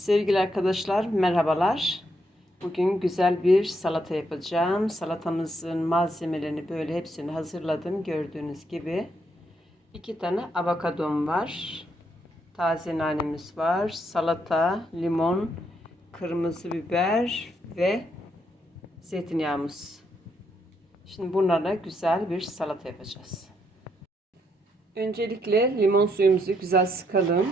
Sevgili arkadaşlar merhabalar. Bugün güzel bir salata yapacağım. Salatamızın malzemelerini böyle hepsini hazırladım. Gördüğünüz gibi. iki tane avokadom var. Taze nanemiz var. Salata, limon, kırmızı biber ve zeytinyağımız. Şimdi bunlarla güzel bir salata yapacağız. Öncelikle limon suyumuzu güzel sıkalım.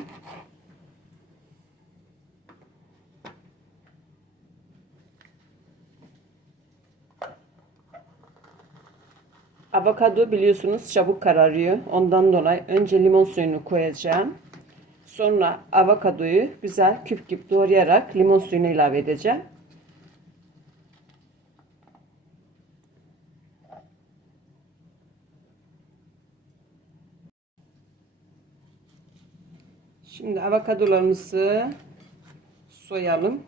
Avokado biliyorsunuz çabuk kararıyor. Ondan dolayı önce limon suyunu koyacağım. Sonra avokadoyu güzel küp küp doğrayarak limon suyunu ilave edeceğim. Şimdi avokadolarımızı soyalım.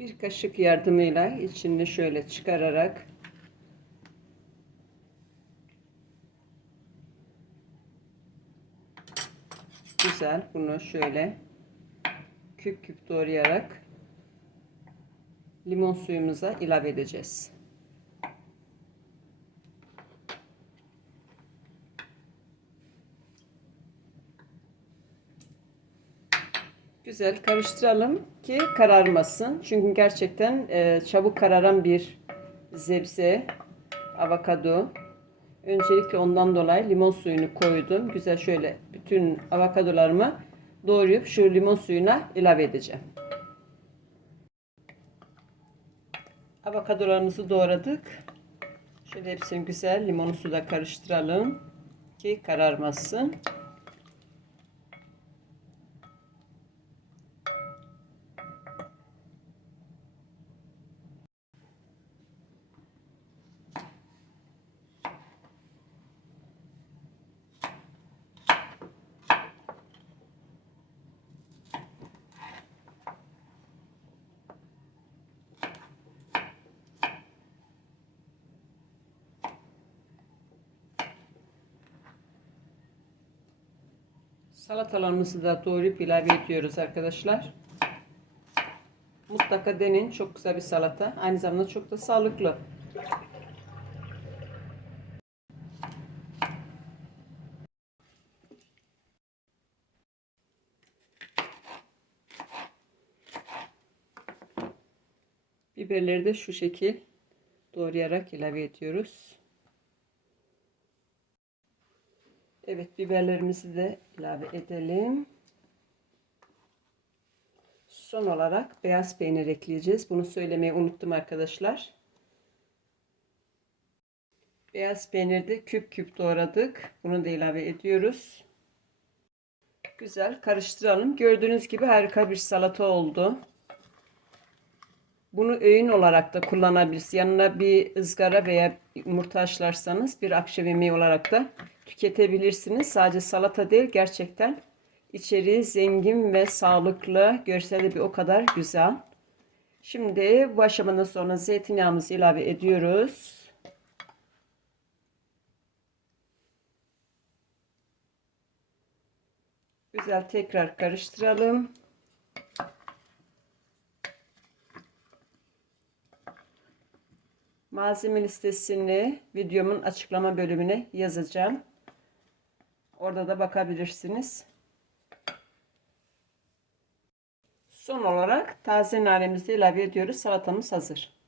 Bir kaşık yardımıyla içini şöyle çıkararak güzel bunu şöyle küp küp doğrayarak limon suyumuza ilave edeceğiz. Güzel karıştıralım ki kararmasın. Çünkü gerçekten e, çabuk kararan bir zebze, avokado. Öncelikle ondan dolayı limon suyunu koydum. Güzel şöyle bütün avokadolarımı doğrayıp şu limon suyuna ilave edeceğim. Avokadolarımızı doğradık. Şöyle hepsini güzel limonu suda karıştıralım ki kararmasın. Salatalarımızı da doğrayıp ilave ediyoruz arkadaşlar. Mutlaka deneyin. Çok güzel bir salata. Aynı zamanda çok da sağlıklı. Biberleri de şu şekil doğrayarak ilave ediyoruz. Evet biberlerimizi de ilave edelim. Son olarak beyaz peynir ekleyeceğiz. Bunu söylemeyi unuttum arkadaşlar. Beyaz peyniri de küp küp doğradık. Bunu da ilave ediyoruz. Güzel karıştıralım. Gördüğünüz gibi harika bir salata oldu. Bunu öğün olarak da kullanabilirsiniz. Yanına bir ızgara veya yumurta haşlarsanız bir akşam yemeği olarak da tüketebilirsiniz. Sadece salata değil gerçekten içeriği zengin ve sağlıklı. Görseli bir o kadar güzel. Şimdi bu aşamadan sonra zeytinyağımızı ilave ediyoruz. Güzel tekrar karıştıralım. Malzeme listesini videomun açıklama bölümüne yazacağım. Orada da bakabilirsiniz. Son olarak taze nanemizi ilave ediyoruz. Salatamız hazır.